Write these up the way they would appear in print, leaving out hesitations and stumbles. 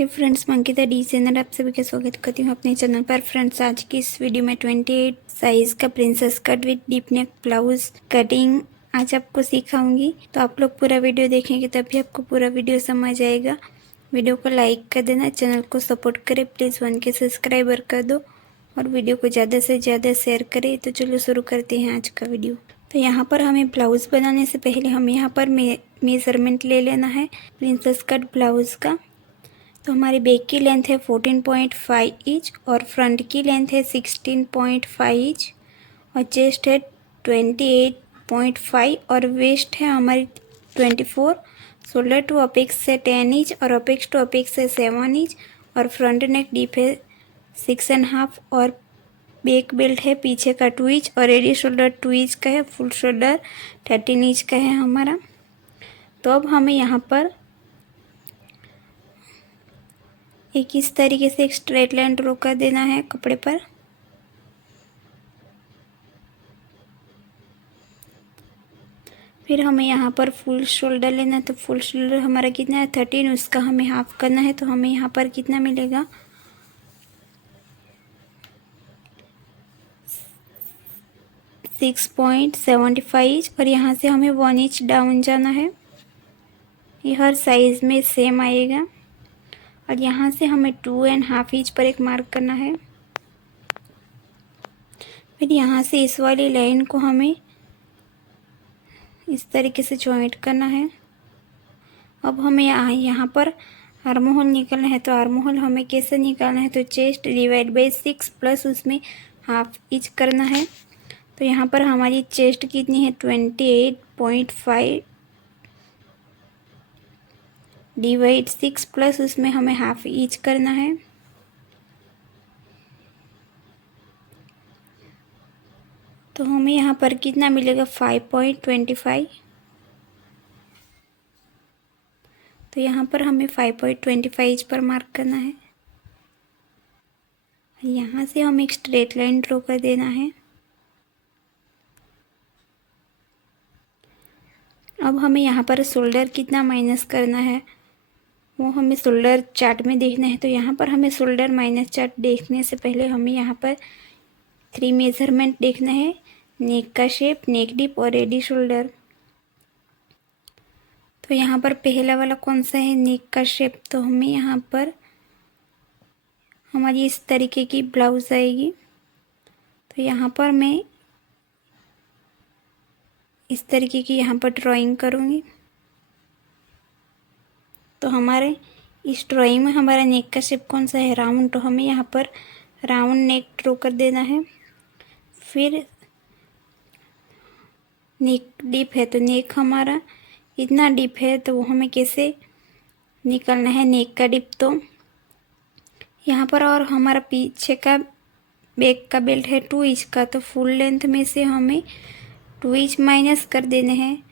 हे friends, Ankita D channel आप सभी का स्वागत करती हूँ अपने चैनल पर। फ्रेंड्स, आज की इस वीडियो में 28 साइज का princess cut with deep neck blouse cutting आज आपको सिखाऊंगी। तो आप लोग पूरा वीडियो देखेंगे तभी आपको पूरा वीडियो समझ आएगा। वीडियो को लाइक कर देना, चैनल को सपोर्ट करें, प्लीज़ 1K सब्सक्राइबर कर दो और वीडियो को ज़्यादा से ज़्यादा शेयर करें। तो चलो शुरू करते हैं आज का वीडियो। तो यहाँ पर हमें ब्लाउज़ बनाने से पहले हमें यहाँ पर मेज़रमेंट ले लेना है प्रिंसेस कट ब्लाउज़ का। तो हमारी बैक की लेंथ है 14.5 इंच और फ्रंट की लेंथ है 16.5 इंच और चेस्ट है 28.5 और वेस्ट है हमारी 24। शोल्डर टू अपेक्स से 10 इंच और अपेक्स टू अपेक्स से 7 इंच और फ्रंट नेक डीप है 6.5 और बैक बेल्ट है पीछे का 2 इंच और रेडी शोल्डर 2 इंच का है। फुल शोल्डर 13 इंच का है हमारा। तो अब हमें यहाँ पर एक इस तरीके से एक स्ट्रेट लाइन ड्रॉ कर देना है कपड़े पर। फिर हमें यहाँ पर फुल शोल्डर लेना है। तो फुल शोल्डर हमारा कितना है 13, उसका हमें हाफ करना है। तो हमें यहाँ पर कितना मिलेगा 6.75 इंच और यहाँ से हमें 1 इंच डाउन जाना है। ये हर साइज में सेम आएगा और यहाँ से हमें 2.5 इंच पर एक मार्क करना है। फिर यहाँ से इस वाली लाइन को हमें इस तरीके से जॉइंट करना है। अब हमें यहाँ पर आर्म होल निकालना है। तो आर्म होल हमें कैसे निकालना है, तो चेस्ट डिवाइड बाई 6 प्लस उसमें हाफ इंच करना है। तो यहाँ पर हमारी चेस्ट कितनी है 28.5 डिवाइड 6 प्लस उसमें हमें हाफ इंच करना है। तो हमें यहाँ पर कितना मिलेगा 5.25। तो यहाँ पर हमें 5.25 इंच पर मार्क करना है। यहाँ से हमें एक स्ट्रेट लाइन ड्रॉ कर देना है। अब हमें यहाँ पर शोल्डर कितना माइनस करना है वो हमें शोल्डर चार्ट में देखना है। तो यहाँ पर हमें शोल्डर माइनस चार्ट देखने से पहले हमें यहाँ पर 3 मेजरमेंट देखना है, नेक का शेप, नेक डिप और रेडी शोल्डर। तो यहाँ पर पहला वाला कौन सा है, नेक का शेप। तो हमें यहाँ पर हमारी इस तरीके की ब्लाउज आएगी। तो यहाँ पर मैं इस तरीके की यहाँ पर ड्राइंग करूँगी। तो हमारे इस ड्राइंग में हमारा नेक का शेप कौन सा है, राउंड। तो हमें यहाँ पर राउंड नेक ड्रॉ कर देना है। फिर नेक डीप है तो नेक हमारा इतना डीप है तो वो हमें कैसे निकालना है नेक का डीप। तो यहाँ पर और हमारा पीछे का बैक का बेल्ट है 2 इंच का। तो फुल लेंथ में से हमें 2 इंच माइनस कर देने हैं।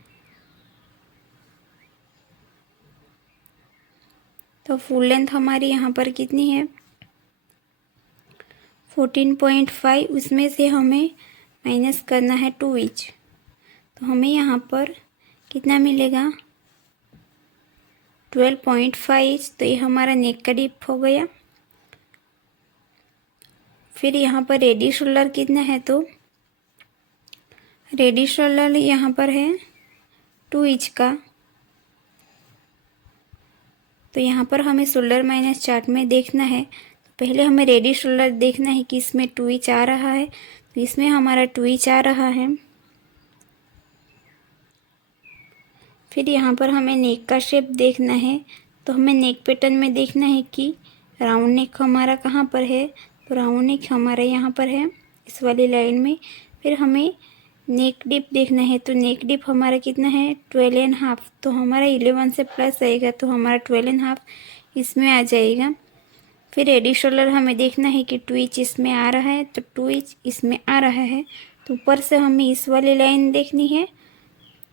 तो फुल लेंथ हमारी यहाँ पर कितनी है 14.5, उसमें से हमें माइनस करना है 2 इंच। तो हमें यहाँ पर कितना मिलेगा 12.5 इंच। तो ये हमारा नेक का डीप हो गया। फिर यहाँ पर रेडी शोल्डर कितना है, तो रेडी शोल्डर यहाँ पर है 2 इंच का। तो यहाँ पर हमें शोल्डर माइनस चार्ट में देखना है। तो पहले हमें रेडी शोल्डर देखना है कि इसमें 2 इंच आ रहा है। तो इसमें हमारा 2 इंच आ रहा है। फिर यहाँ पर हमें नेक का शेप देखना है। तो हमें नेक पैटर्न में देखना है कि राउंड नेक हमारा कहाँ पर है। तो राउंड नेक हमारा यहाँ पर है इस वाली लाइन में। फिर हमें नेक डिप देखना है। तो नेक डिप हमारा कितना है 12.5। तो हमारा 11 से प्लस आएगा तो हमारा 12.5 इसमें आ जाएगा। फिर रेडी शोल्डर हमें देखना है कि 2 इंच इसमें आ रहा है तो 2 इंच इसमें आ रहा है। तो ऊपर से हमें इस वाली लाइन देखनी है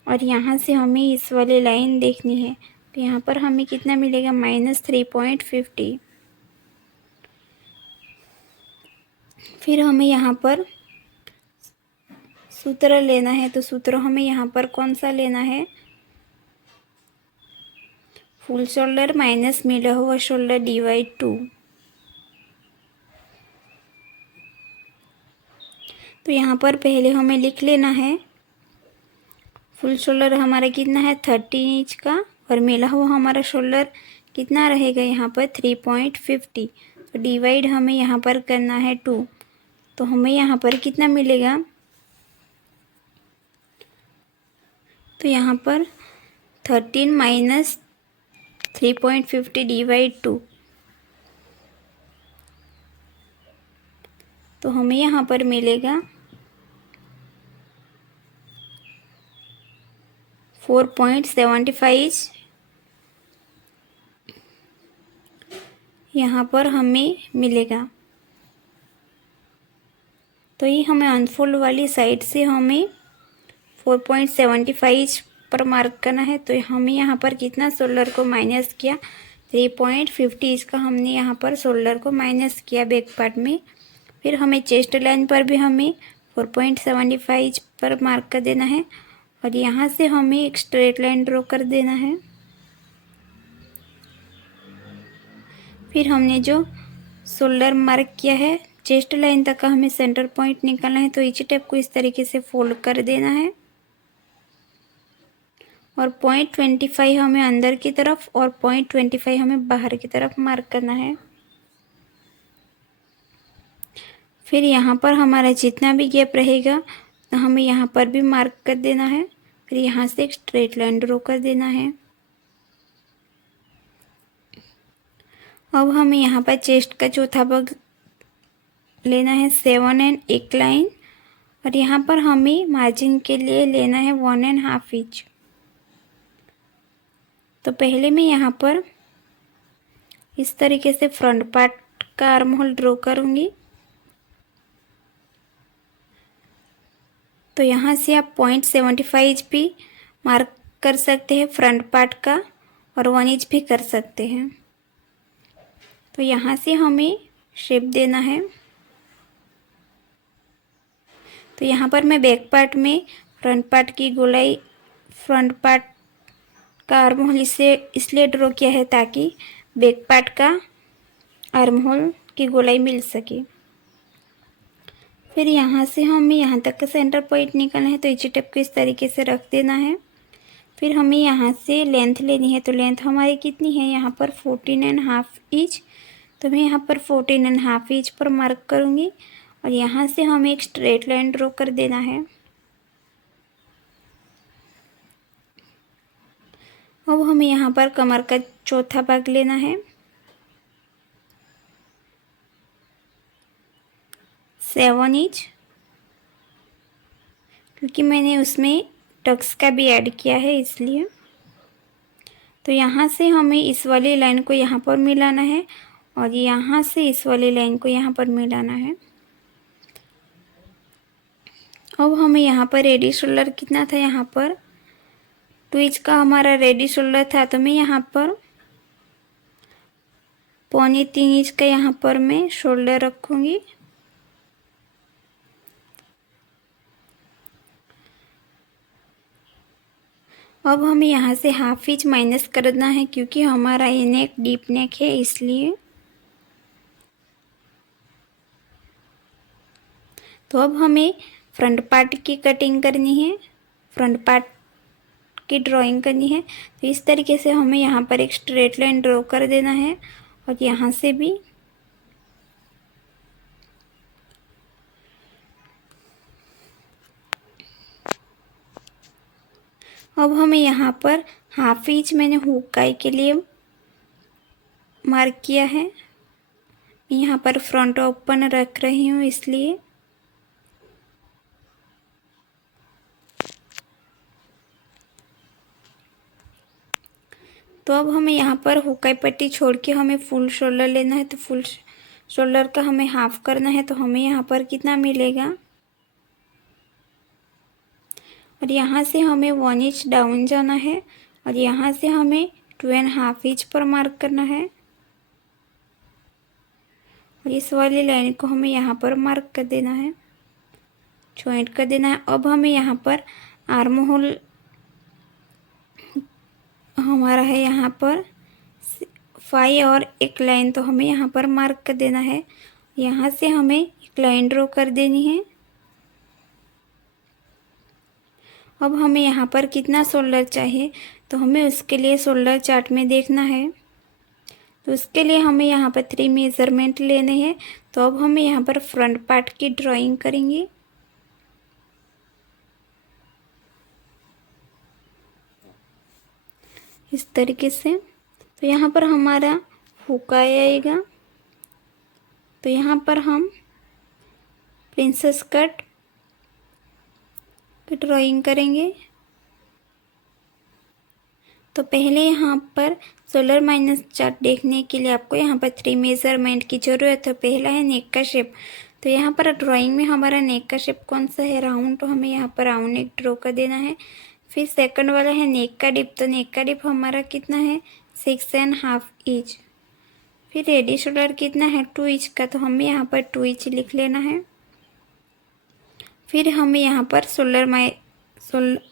और यहाँ से हमें इस वाली लाइन देखनी है। तो यहाँ पर हमें कितना मिलेगा -3.50। फिर हमें यहाँ पर सूत्र लेना है। तो सूत्र हमें यहाँ पर कौन सा लेना है फुल शोल्डर माइनस मिला हुआ शोल्डर डिवाइड 2। तो यहाँ पर पहले हमें लिख लेना है फुल शोल्डर हमारा कितना है 13 इंच का, और मिला हुआ हमारा शोल्डर कितना रहेगा यहाँ पर 3.50। तो डिवाइड हमें यहाँ पर करना है 2। तो हमें यहाँ पर कितना मिलेगा, तो यहाँ पर 13 माइनस 3.50 डिवाइड 2। तो हमें यहाँ पर मिलेगा 4.75 यहाँ पर हमें मिलेगा। तो ये हमें अनफोल्ड वाली साइड से हमें 4.75 पर मार्क करना है। तो हमें यहाँ पर कितना शोल्डर को माइनस किया 3.50, इसका हमने यहाँ पर शोल्डर को माइनस किया बैक पार्ट में। फिर हमें चेस्ट लाइन पर भी हमें 4.75 पर मार्क कर देना है, और यहाँ से हमें एक स्ट्रेट लाइन ड्रॉ कर देना है। फिर हमने जो शोल्डर मार्क किया है चेस्ट लाइन तक का हमें सेंटर पॉइंट निकालना है। तो इसी टेप को इस तरीके से फोल्ड कर देना है, और 0.25 हमें अंदर की तरफ और 0.25 हमें बाहर की तरफ मार्क करना है। फिर यहाँ पर हमारा जितना भी गैप रहेगा तो हमें यहाँ पर भी मार्क कर देना है। फिर यहाँ से एक स्ट्रेट लाइन ड्रॉ कर देना है। अब हमें यहाँ पर चेस्ट का चौथा भाग लेना है 7 एंड एक लाइन, और यहाँ पर हमें मार्जिन के लिए लेना है 1.5 इंच। तो पहले मैं यहाँ पर इस तरीके से फ्रंट पार्ट का आर्म होल ड्रॉ करूँगी। तो यहाँ से आप 0.75 भी मार्क कर सकते हैं फ्रंट पार्ट का, और 1 इंच भी कर सकते हैं। तो यहाँ से हमें शेप देना है। तो यहाँ पर मैं बैक पार्ट में फ्रंट पार्ट की गोलाई, फ्रंट पार्ट का आर्म होल इसलिए ड्रॉ किया है ताकि बैक पार्ट का आर्म होल की गोलाई मिल सके। फिर यहाँ से हमें यहाँ तक का सेंटर पॉइंट निकालना है। तो इसी टेप को इस तरीके से रख देना है। फिर हमें यहाँ से लेंथ लेनी है। तो लेंथ हमारी कितनी है यहाँ पर 14.5 इंच। तो मैं यहाँ पर 14.5 इंच पर मार्क करूँगी, और यहाँ से हमें एक स्ट्रेट लाइन ड्रॉ कर देना है। अब हमें यहाँ पर कमर का चौथा भाग लेना है 7 इंच, क्योंकि मैंने उसमें टक्स का भी ऐड किया है इसलिए। तो यहाँ से हमें इस वाली लाइन को यहाँ पर मिलाना है, और यहाँ से इस वाली लाइन को यहाँ पर मिलाना है। अब हमें यहाँ पर रेडी शोल्डर कितना था, यहाँ पर 2 इंच का हमारा रेडी शोल्डर था। तो मैं यहाँ पर 3.25 इंच का यहाँ पर मैं शोल्डर रखूँगी। अब हमें यहाँ से 1/2 इंच माइनस करना है, क्योंकि हमारा ये नेक डीप नेक है इसलिए। तो अब हमें फ्रंट पार्ट की कटिंग करनी है, फ्रंट पार्ट की ड्राइंग करनी है। तो इस तरीके से हमें यहाँ पर एक स्ट्रेट लाइन ड्रॉ कर देना है, और यहाँ से भी अब हमें यहाँ पर 1/2 इंच मैंने हुक काई के लिए मार्क किया है। यहाँ पर फ्रंट ओपन रख रही हूँ इसलिए। तो अब हमें यहाँ पर हुकाई पट्टी छोड़ के हमें फुल शोल्डर लेना है। तो फुल शोल्डर का हमें हाफ करना है। तो हमें यहाँ पर कितना मिलेगा, और यहाँ से हमें 1 इंच डाउन जाना है, और यहाँ से हमें 2.5 इंच पर मार्क करना है, और इस वाली लाइन को हमें यहाँ पर मार्क कर देना है, जॉइंट कर देना है। अब हमें यहाँ पर आर्म होल हमारा है यहाँ पर फाई और एक लाइन तो हमें यहाँ पर मार्क कर देना है। यहाँ से हमें एक लाइन ड्रॉ कर देनी है। अब हमें यहाँ पर कितना शोल्डर चाहिए तो हमें उसके लिए शोल्डर चार्ट में देखना है। तो उसके लिए हमें यहाँ पर 3 मेज़रमेंट लेने हैं। तो अब हमें यहाँ पर फ्रंट पार्ट की ड्राइंग करेंगे। इस तरीके से। तो यहाँ पर हमारा हुक आएगा। तो यहाँ पर हम प्रिंसेस कट की ड्राइंग करेंगे। तो पहले यहाँ पर शोल्डर माइनस चार्ट देखने के लिए आपको यहाँ पर 3 मेज़रमेंट की ज़रूरत है। पहला है नेक का शेप। तो यहाँ पर ड्राइंग में हमारा नेक का शेप कौन सा है, राउंड, तो हमें यहाँ पर राउंड नेक ड्रॉ कर देना है। फिर सेकंड वाला है नेक का डिप। तो नेक का डिप हमारा कितना है, 6.5 इंच। फिर रेडी शोल्डर कितना है, 2 इंच का। तो हमें यहाँ पर 2 इंच लिख लेना है। फिर हमें यहाँ पर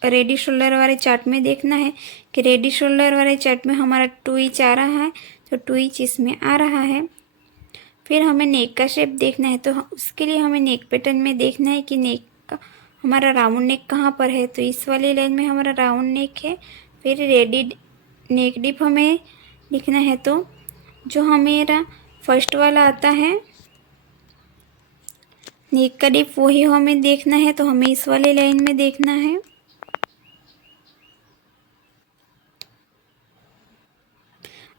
रेडी शोल्डर वाले चार्ट में देखना है कि रेडी शोल्डर वाले चार्ट में हमारा 2 इंच आ रहा है, तो 2 इंच इसमें आ रहा है। फिर हमें नेक का शेप देखना है। तो उसके लिए हमें नेक पैटर्न में देखना है कि नेक का हमारा राउंड नेक कहाँ पर है। तो इस वाली लाइन में हमारा राउंड नेक है। फिर रेडी नेक डिप हमें लिखना है। तो जो हमारा फर्स्ट वाला आता है नेक का डिप, वही हमें देखना है। तो हमें इस वाले लाइन में देखना है।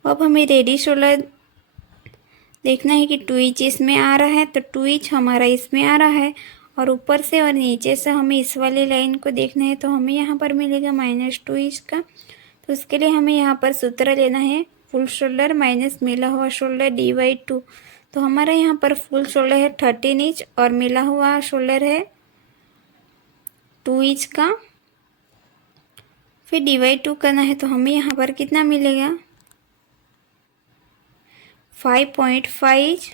अब हमें रेडी शोल्डर देखना है कि 2 इंच इसमें आ रहा है, तो 2 इंच हमारा इसमें आ रहा है। और ऊपर से और नीचे से हमें इस वाली लाइन को देखना है। तो हमें यहाँ पर मिलेगा -2 इंच का। तो उसके लिए हमें यहाँ पर सूत्र लेना है, फुल शोल्डर माइनस मिला हुआ शोल्डर /2। तो हमारा यहाँ पर फुल शोल्डर है 13 इंच और मिला हुआ शोल्डर है 2 इंच का। फिर /2 करना है। तो हमें यहाँ पर कितना मिलेगा, 5.5।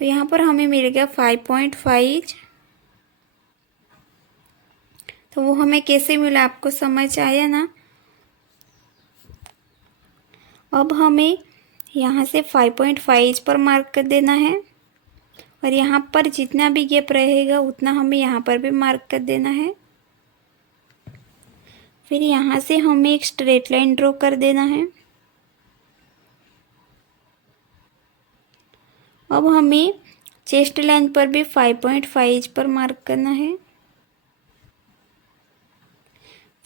तो यहाँ पर हमें मिलेगा 5.5। तो वो हमें कैसे मिला, आपको समझ आया ना। अब हमें यहाँ से 5.5 पर मार्क कर देना है। और यहाँ पर जितना भी गैप रहेगा उतना हमें यहाँ पर भी मार्क कर देना है। फिर यहाँ से हमें एक स्ट्रेट लाइन ड्रॉ कर देना है। अब हमें चेस्ट लाइन पर भी 5.5 पर मार्क करना है।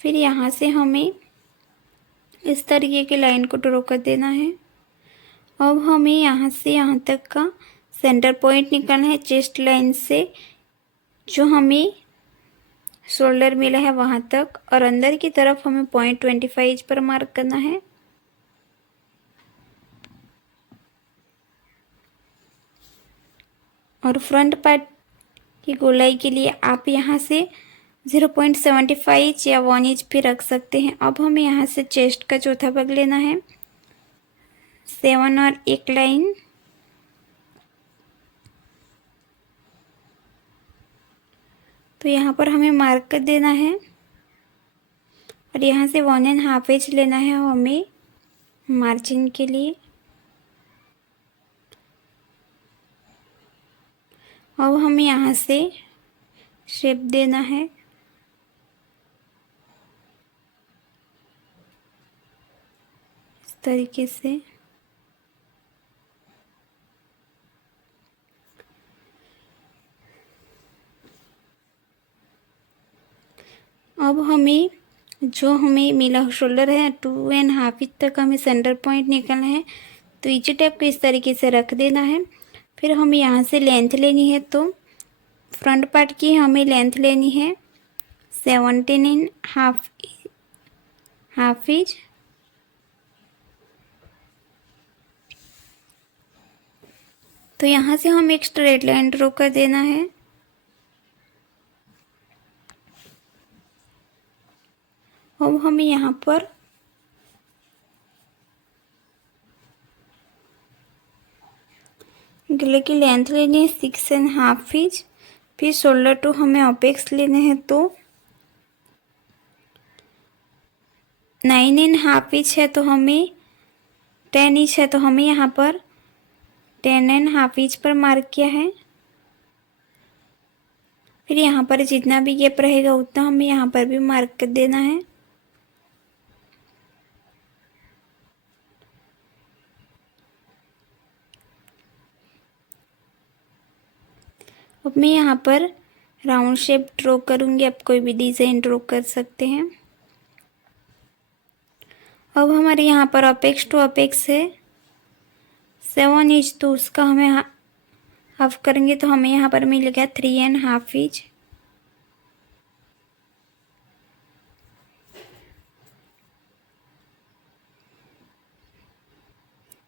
फिर यहाँ से हमें इस तरीके की लाइन को ड्रॉ कर देना है। अब हमें यहाँ से यहाँ तक का सेंटर पॉइंट निकालना है चेस्ट लाइन से, जो हमें शोल्डर मिला है वहाँ तक। और अंदर की तरफ हमें 0.25 पर मार्क करना है। और फ्रंट पार्ट की गोलाई के लिए आप यहाँ से 0.75 या 1 इंच भी रख सकते हैं। अब हमें यहाँ से चेस्ट का चौथा भाग लेना है, 7 और एक लाइन। तो यहाँ पर हमें मार्क कर देना है। और यहाँ से 1.5 इंच लेना है हमें मार्जिन के लिए। अब हमें यहाँ से शेप देना है। इस तरीके से। अब हमें जो हमें मिला शोल्डर है 2.5 इंच तक हमें सेंटर पॉइंट निकालना है। तो इसी टाइप को इस तरीके से रख देना है। फिर हमें यहाँ से लेंथ लेनी है। तो फ्रंट पार्ट की हमें लेंथ लेनी है 17.5 इंच। तो यहाँ से हम एक स्ट्रेट लाइन ड्रॉ कर देना है। अब हमें यहाँ पर गले की लेंथ लेनी है 6.5 इंच। फिर शोल्डर टू हमें अपेक्स लेने हैं। तो 9.5 इंच है तो हमें 10 इंच है तो हमें यहाँ पर 10.5 इंच पर मार्क किया है। फिर यहाँ पर जितना भी गैप रहेगा उतना हमें यहाँ पर भी मार्क कर देना है। अब मैं यहाँ पर राउंड शेप ड्रॉ करूँगी, आप कोई भी डिज़ाइन ड्रॉ कर सकते हैं। अब हमारे यहाँ पर अपेक्स टू अपेक्स है 7 इंच, तो उसका हमें हाफ करेंगे तो हमें यहाँ पर मिलेगा 3.5 इंच।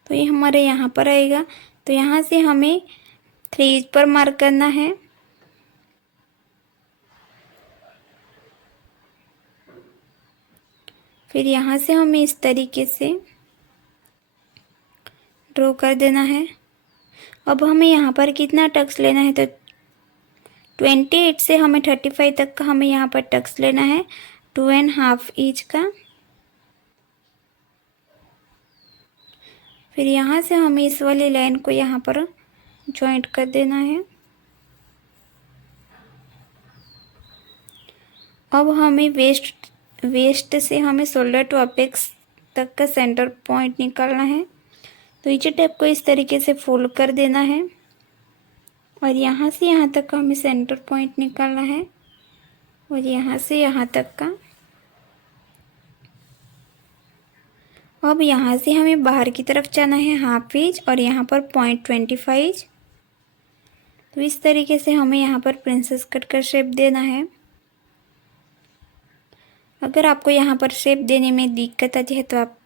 तो ये हमारे यहाँ पर आएगा। तो यहाँ से हमें 3 इंच पर मार्क करना है। फिर यहाँ से हमें इस तरीके से ड्रॉ कर देना है। अब हमें यहाँ पर कितना टक्स लेना है, तो 28 से हमें 35 तक का हमें यहाँ पर टक्स लेना है 2.5 इंच का। फिर यहाँ से हमें इस वाली लाइन को यहाँ पर जॉइंट कर देना है। अब हमें वेस्ट से हमें शोल्डर टू अपेक्स तक का सेंटर पॉइंट निकालना है। तो नीचे टेप को इस तरीके से फोल्ड कर देना है और यहाँ से यहाँ तक का हमें सेंटर पॉइंट निकालना है और यहाँ से यहाँ तक का। अब यहाँ से हमें बाहर की तरफ जाना है 1/2 इंच और यहाँ पर 0.25 इंच। तो इस तरीके से हमें यहाँ पर प्रिंसेस कट का शेप देना है। अगर आपको यहाँ पर शेप देने में दिक्कत आती है तो आप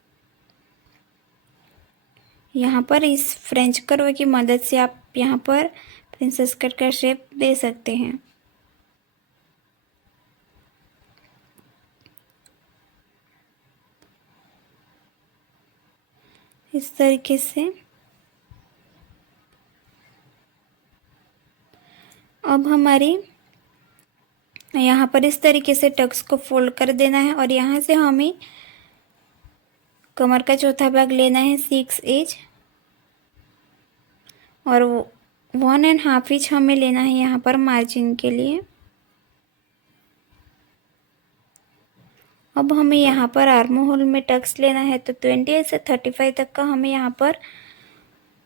यहाँ पर इस फ्रेंच कर्व की मदद से आप यहाँ पर प्रिंसेस कट का शेप दे सकते हैं। इस तरीके से अब हमारी यहाँ पर इस तरीके से टक्स को फोल्ड कर देना है और यहाँ से हमें कमर का चौथा भाग लेना है 6 इंच और 1.5 इंच हमें लेना है यहाँ पर मार्जिन के लिए। अब हमें यहाँ पर आर्म होल में टक्स लेना है तो 28 से 35 तक का हमें यहाँ पर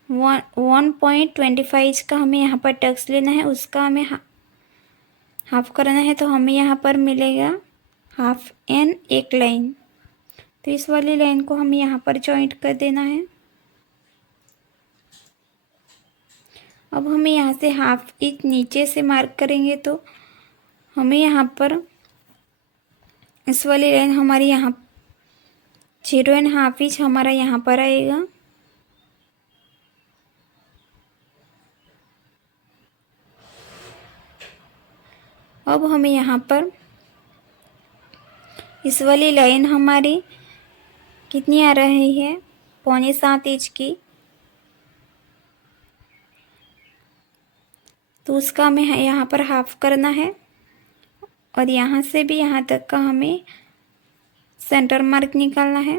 1.25 इंच का हमें यहाँ पर टक्स लेना है। उसका हमें हाफ करना है तो हमें यहाँ पर मिलेगा 1/2 एन एक लाइन। तो इस वाली लाइन को हमें यहाँ पर जॉइंट कर देना है। अब हमें यहाँ से 1/2 इंच नीचे से मार्क करेंगे तो हमें यहाँ पर इस वाली लाइन हमारी यहाँ 0.5 इंच हमारा यहाँ पर आएगा। अब हमें यहाँ पर इस वाली लाइन हमारी कितनी आ रही है 6.25 इंच की, तो उसका हमें यहाँ पर हाफ करना है और यहाँ से भी यहाँ तक का हमें सेंटर मार्क निकालना है।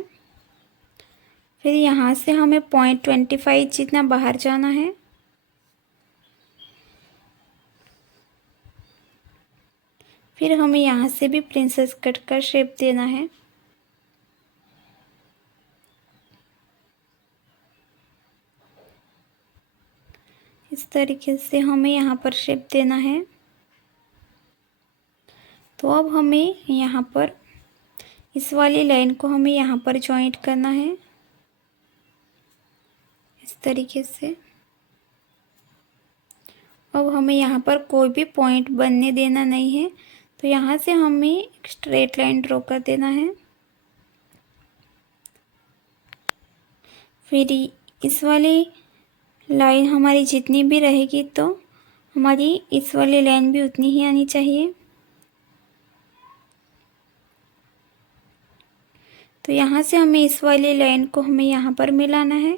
फिर यहाँ से हमें 0.25 जितना बाहर जाना है। फिर हमें यहाँ से भी प्रिंसेस कट का शेप देना है। इस तरीके से हमें यहाँ पर शेप देना है। तो अब हमें यहाँ पर इस वाली लाइन को हमें यहाँ पर जॉइंट करना है इस तरीके से। अब हमें यहाँ पर कोई भी पॉइंट बनने देना नहीं है, तो यहाँ से हमें एक स्ट्रेट लाइन ड्रॉ कर देना है। फिर इस वाली लाइन हमारी जितनी भी रहेगी तो हमारी इस वाली लाइन भी उतनी ही आनी चाहिए। तो यहाँ से हमें इस वाली लाइन को हमें यहाँ पर मिलाना है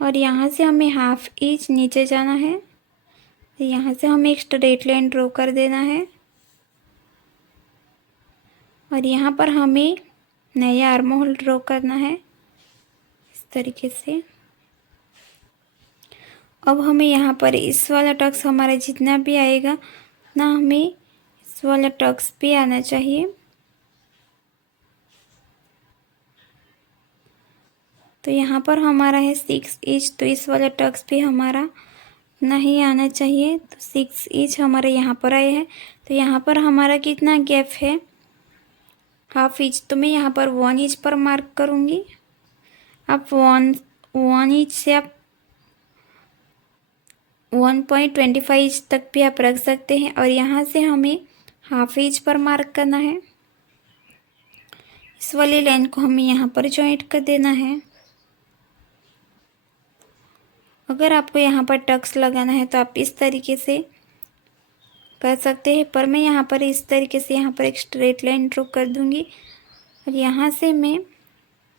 और यहाँ से हमें 1/2 इंच नीचे जाना है। तो यहाँ से हमें एक स्ट्रेट लाइन ड्रॉ कर देना है और यहाँ पर हमें नया आर्म होल ड्रॉ करना है इस तरीके से। अब हमें यहाँ पर इस वाला टक्स हमारा जितना भी आएगा उतना हमें इस वाला टक्स भी आना चाहिए। तो यहाँ पर हमारा है 6 इंच, तो इस वाला टक्स भी हमारा उतना ही आना चाहिए। तो 6 इंच हमारे यहाँ पर आए हैं। तो यहाँ पर हमारा कितना गैप है, हाफ इंच। तो मैं यहाँ पर 1 इंच पर मार्क करूँगी। आप 1 इंच से आप 1.25 इंच तक भी आप रख सकते हैं। और यहाँ से हमें हाफ इंच पर मार्क करना है। इस वाली लाइन को हमें यहाँ पर जॉइंट कर देना है। अगर आपको यहाँ पर टक्स लगाना है तो आप इस तरीके से कर सकते हैं, पर मैं यहाँ पर इस तरीके से यहाँ पर एक स्ट्रेट लाइन ड्रॉ कर दूँगी और यहाँ से मैं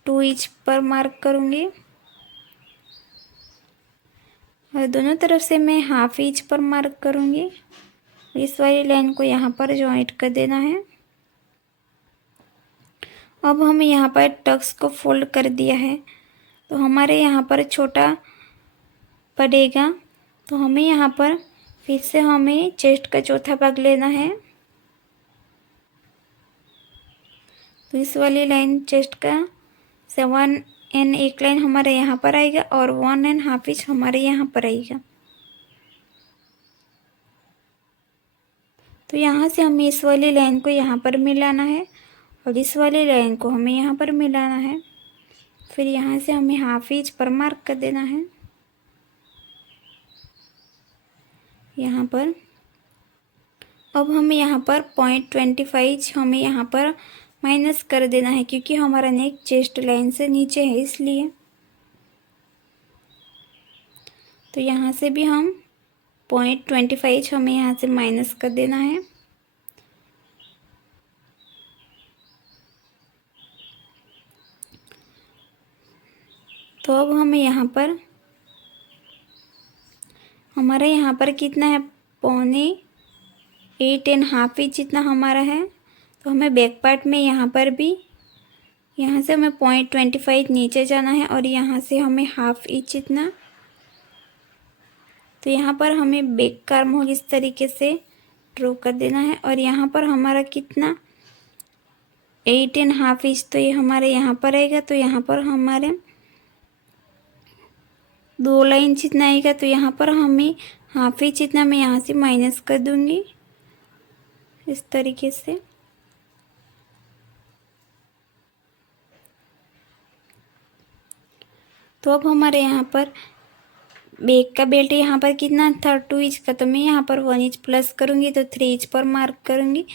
2 इंच पर मार्क करूँगी और दोनों तरफ से मैं हाफ इंच पर मार्क करूँगी। इस वाली लाइन को यहाँ पर जॉइंट कर देना है। अब हमें यहाँ पर टक्स को फोल्ड कर दिया है, तो हमारे यहाँ पर छोटा पड़ेगा। तो हमें यहाँ पर फिर से हमें चेस्ट का चौथा भाग लेना है। तो इस वाली लाइन चेस्ट का 7 एंड एक लाइन हमारे यहाँ पर आएगा और 1.5 इंच हमारे यहाँ पर आएगा। तो यहाँ से हमें इस वाली लाइन को यहाँ पर मिलाना है और इस वाली लाइन को हमें यहाँ पर मिलाना है। फिर यहाँ से हमें हाफ इंच पर मार्क कर देना है यहाँ पर। अब हमें यहाँ पर 0.25 हमें यहाँ पर माइनस कर देना है, क्योंकि हमारा नेक चेस्ट लाइन से नीचे है इसलिए। तो यहाँ से भी हम 0.25 हमें यहाँ से माइनस कर देना है। तो अब हमें यहाँ पर हमारा यहाँ पर कितना है, 8.5 इंच जितना हमारा है। तो हमें बैक पार्ट में यहाँ पर भी यहाँ से हमें 0.25 नीचे जाना है और यहाँ से हमें हाफ इंच जितना। तो यहाँ पर हमें बैक का आर्म होल इस तरीके से ड्रॉ कर देना है और यहाँ पर हमारा कितना 8.5 इंच, तो ये हमारे यहाँ पर आएगा। तो यहाँ पर हमारे 2 लाइन जितना आएगा। तो यहाँ पर हमें हाफ इंच जितना मैं यहाँ से माइनस कर दूँगी इस तरीके से। तो अब हमारे यहाँ पर बैक का बेल्ट यहाँ पर कितना था, 2 इंच का। तो मैं यहाँ पर 1 इंच प्लस करूँगी तो 3 इंच पर मार्क करूँगी।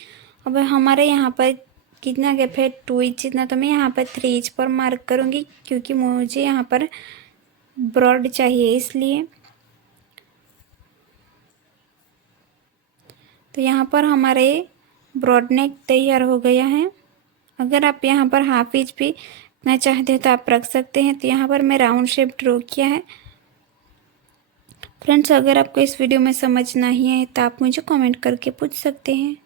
अब हमारे यहाँ पर कितना गैप है, 2 इंच जितना। तो मैं यहाँ पर 3 इंच पर मार्क करूँगी, क्योंकि मुझे यहाँ पर ब्रॉड चाहिए इसलिए। तो यहाँ पर हमारे ब्रॉड नेक तैयार हो गया है। अगर आप यहाँ पर हाफ इंच भी ना चाहते हो तो आप रख सकते हैं। तो यहाँ पर मैं राउंड शेप ड्रॉ किया है। फ्रेंड्स, अगर आपको इस वीडियो में समझ नहीं आए तो आप मुझे कमेंट करके पूछ सकते हैं।